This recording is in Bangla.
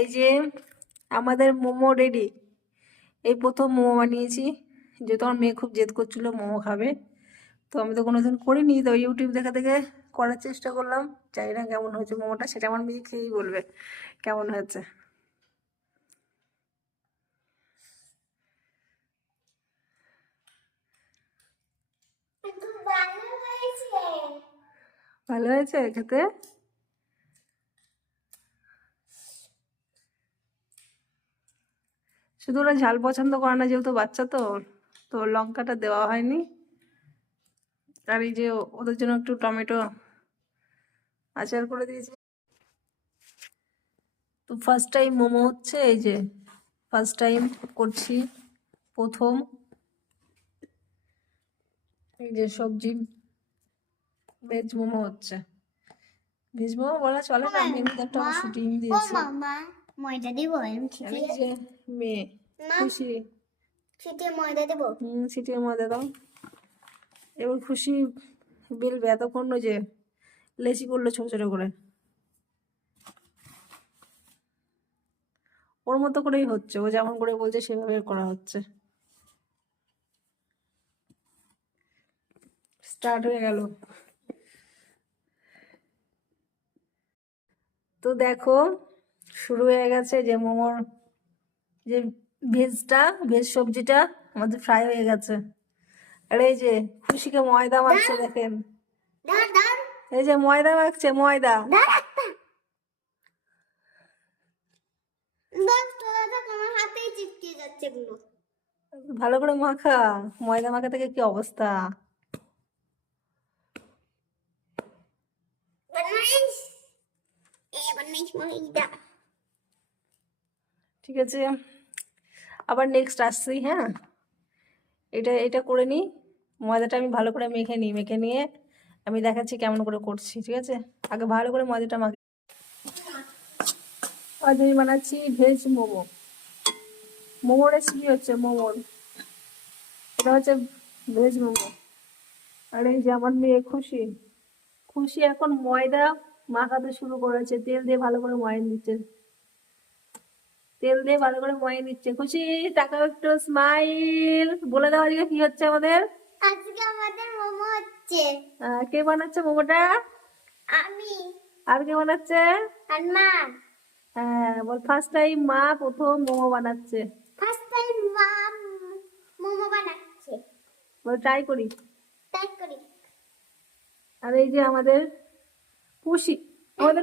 এই যে আমাদের মোমো রেডি। এই প্রথম মোমো বানিয়েছি, যেহেতু আমার মেয়ে খুব জেদ করছিল মোমো খাবে। তো আমি তো কোনোদিন করিনি, তো ইউটিউব দেখে দেখে করার চেষ্টা করলাম। জানি না কেমন হয়েছে মোমোটা, সেটা আমার মেয়ে খেয়েই বলবে কেমন হয়েছে। ভালো হয়েছে খেতে? শুধু ওরা ঝাল পছন্দ করে না, যেহেতু বাচ্চা তো, তো লঙ্কাটা দেওয়া হয়নি। আর এই যে ওদের জন্য একটু টমেটো আচার করে দিয়েছি। তো ফার্স্ট টাইম মোমো হচ্ছে, এই যে ফার্স্ট টাইম করছি, প্রথম। এই যে সবজি ভেজ মোমো হচ্ছে। ভেজ মোমো বলা চলে না, আমি এমনিতে একটা শুটিং দিয়েছি। ময়দা দিব এই যে মেয়ে খুশি, ছিটিয়ে ময়দা দেব। ছিটিয়ে ময়দা দাও। এবার খুশি বেলবে, এতক্ষণ ওই যে লেচি করলো ছোট ছোট করে। ওর মতো করেই হচ্ছে, ও যেমন করে বলছে সেভাবে করা হচ্ছে। স্টার্ট হয়ে গেল। তো দেখো শুরু হয়ে গেছে যে মোমোর যে ভেজ সবজিটা আমাদের ফ্রাই হয়ে গেছে। আর এই যে খুশিকে ময়দা মাখছে, দেখেন এই যে ময়দা মাখছে, ময়দা। ভালো করে মাখা, ময়দা মাখা থেকে কি অবস্থা। ঠিক আছে, আবার নেক্সট আসছি। হ্যাঁ, এটা এটা করে নিই, ময়দাটা আমি ভালো করে মেখে নিই, মেখে নিয়ে আমি দেখাচ্ছি কেমন করে করছি। ঠিক আছে, আগে ভালো করে ময়দাটা মাখি। আজ আমি বানাচ্ছি ভেজ মোমো। মোমো রেসিপি হচ্ছে মোমোর, এটা হচ্ছে ভেজ মোমো। আর এই যে আমার মেয়ে খুশি, খুশি এখন ময়দা মাখাতে শুরু করেছে, তেল দিয়ে ভালো করে ময়ান দিচ্ছে, তেল দিয়ে ভালো করে ময়ান দিচ্ছে। খুশি টাকা একটু স্মাইল বলে দাও, আজকে কি হচ্ছে আমাদের? আজকে আমাদের মোমো হচ্ছে। কে বানাচ্ছে মোমোটা? আমি। আর কে বানাচ্ছে? আর মা। হ্যাঁ বল, ফার্স্ট টাইম মা প্রথম মোমো বানাচ্ছে। ফার্স্ট টাইম মা মোমো বানাচ্ছে। বল ট্রাই করি। ট্রাই করি। আর এই যে আমাদের খুশি, আমাদের